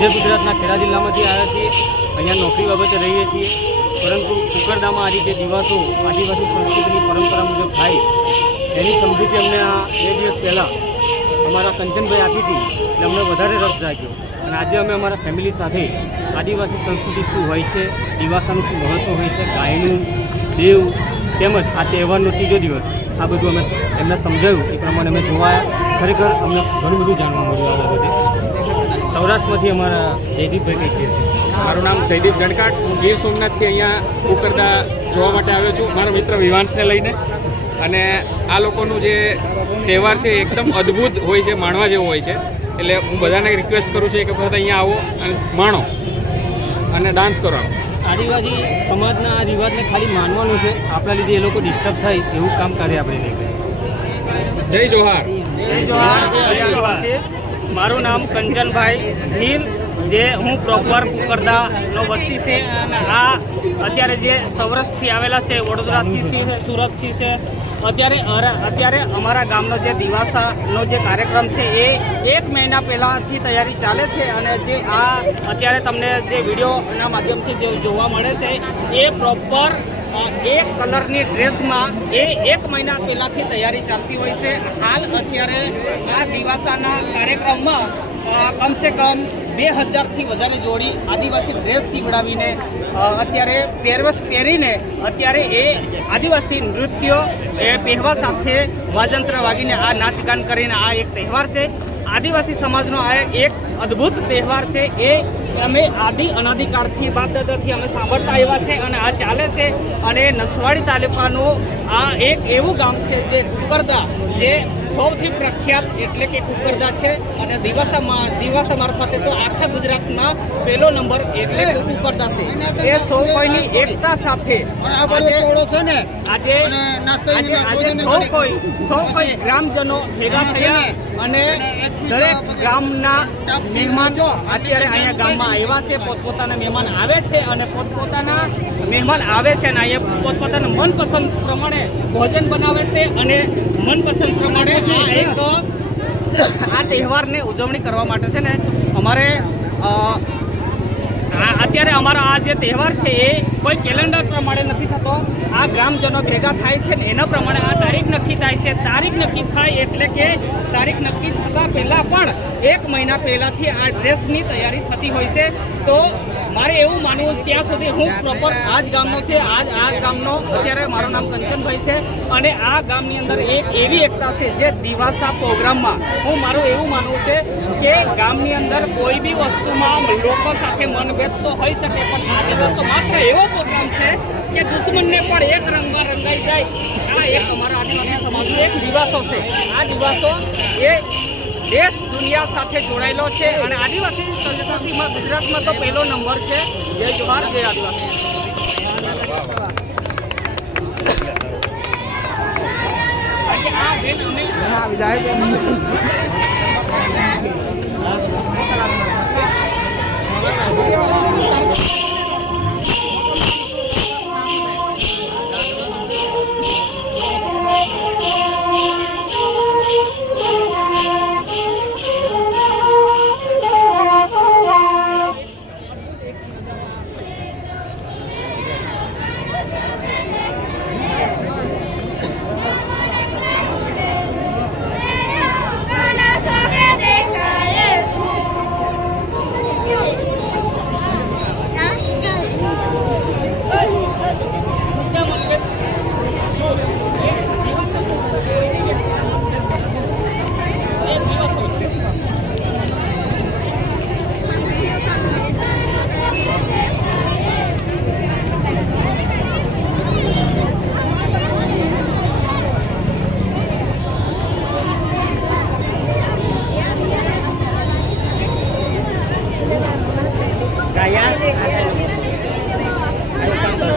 મધ્ય ગુજરાતના ખેડા જિલ્લામાંથી આવ્યા છીએ। અહીંયા નોકરી બાબતે રહીએ છીએ, પરંતુ કુકરદામાં આ રીતે દિવસો આદિવાસી સંસ્કૃતિની પરંપરા મુજબ થાય એની સમજૂતી અમને આ 2 દિવસ પહેલાં અમારા કંચનભાઈ આપી હતી, એટલે અમને વધારે રસ જાગ્યો અને આજે અમે અમારા ફેમિલી સાથે આદિવાસી સંસ્કૃતિ શું હોય છે, દિવાસાનું શું મહત્ત્વ હોય છે, ગાયનું, દેવ તેમજ આ તહેવારનો 3જો દિવસ, આ બધું અમે એમને સમજાવ્યું એ પ્રમાણે અમે જોવાયા। ખરેખર અમને ઘણું બધું જાણવા મળ્યું આ બાબતે। સૌરાષ્ટ્રમાંથી અમારા જયદીપભાઈ કંઈ કહે છે। મારું નામ જયદીપ જણકાટ, હું ગીર સોમનાથથી અહીંયા કુકરદા જોવા માટે આવ્યો છું મારા મિત્ર વિવાંશને લઈને। અને આ લોકોનું જે તહેવાર છે એકદમ અદ્ભુત હોય છે, માણવા જેવો હોય છે, એટલે હું બધાને રિક્વેસ્ટ કરું છું કે બધા અહીંયા આવો અને માણો અને ડાન્સ કરો। આદિવાસી સમાજના આ રિવાજને ખાલી માનવાનું છે, આપણા લીધે એ લોકો ડિસ્ટર્બ થાય એવું કામ કરે આપણે નહીં કરીએ। જય જોહાર। જય જોહાર। મારું નામ કંચનભાઈ ભીલ, જે હું પ્રોપર કુકરદાનો વસ્તી છે અને આ અત્યારે જે સૌરાષ્ટ્રથી આવેલા છે, વડોદરાથી છે, સુરતથી છે, અત્યારે અમારા ગામનો જે દિવાસાનો જે કાર્યક્રમ છે એ 1 મહિના પહેલાંથી તૈયારી ચાલે છે અને જે આ અત્યારે તમને જે વિડીયોના માધ્યમથી જે જોવા મળે છે એ પ્રોપર એક કલરની ડ્રેસમાં એ 1 મહિના પહેલાંથી તૈયારી ચાલતી હોય છે। હાલ અત્યારે આ દિવાસાના કાર્યક્રમમાં કમસે કમ 2000થી વધારે જોડી આદિવાસી ડ્રેસ સીવડાવીને અત્યારે પહેરવેશ પહેરીને અત્યારે એ આદિવાસી નૃત્યો એ પહેરવા સાથે વાજંત્ર વાગીને આ નાચગાન કરીને આ એક તહેવાર છે। આદિવાસી સમાજનો આ એક અદ્ભુત તહેવાર છે, એ અમે અનાદિકાળથી બાપ દાદાથી અમે સાંભળતા આવ્યા છે અને આ ચાલે છે। અને નસવાડી તાલુકાનું આ એક એવું ગામ છે જે કુકરદા, જે સૌથી પ્રખ્યાત એટલે કે કુકરદા છે અને દિવાસા મારફતે તો આખા ગુજરાતમાં પહેલો નંબર એટલે કુકરદા છે। એ સૌ કોઈની એકતા સાથે આજે સૌ કોઈ ગ્રામજનો ભેગા થયા અને દરેક ગામના મહેમાન અત્યારે અહીંયા ગામમાં આવ્યા છે, પોતપોતાના મહેમાન આવે છે અને પોતપોતાના મહેમાન આવે છે અને અહીંયા પોતપોતાના મનપસંદ પ્રમાણે ભોજન બનાવે છે અને મનપસંદ પ્રમાણે આ તહેવારની ઉજવણી કરવા માટે છે ને અમારે અત્યારે અમારો આ જે તહેવાર છે એ કોઈ કેલેન્ડર પ્રમાણે નથી થતો, આ ગ્રામજનો ભેગા થાય છે ને એના પ્રમાણે આ તારીખ નક્કી થાય છે। તારીખ નક્કી થાય એટલે કે તારીખ નક્કી થતાં પહેલાં પણ 1 મહિના પહેલાંથી આ ડ્રેસની તૈયારી થતી હોય છે। તો મારે એવું માનવું ત્યાં સુધી હું પ્રોપર આ જ ગામનો છે, આ ગામનો અત્યારે મારું નામ કંચનભાઈ છે અને આ ગામની અંદર એક એવી એકતા છે જે દિવાસા પ્રોગ્રામમાં હું મારું એવું માનવું છે કે ગામની અંદર કોઈ બી વસ્તુમાં લોકો સાથે મનભેદ તો હોઈ શકે, પણ આ દિવસો માત્ર એવો પ્રોગ્રામ છે કે દુશ્મનને પણ એક રંગમાં રંગાઈ જાય। આ એક અમારા આદિવાસી સમાજનો એક દિવાસો છે। આ દિવાસો એ દેશ દુનિયા સાથે જોડાયેલો છે અને આદિવાસી સંસ્કૃતિમાં ગુજરાતમાં તો પહેલો નંબર છે। જય જોહાર, જય આદિવાસી।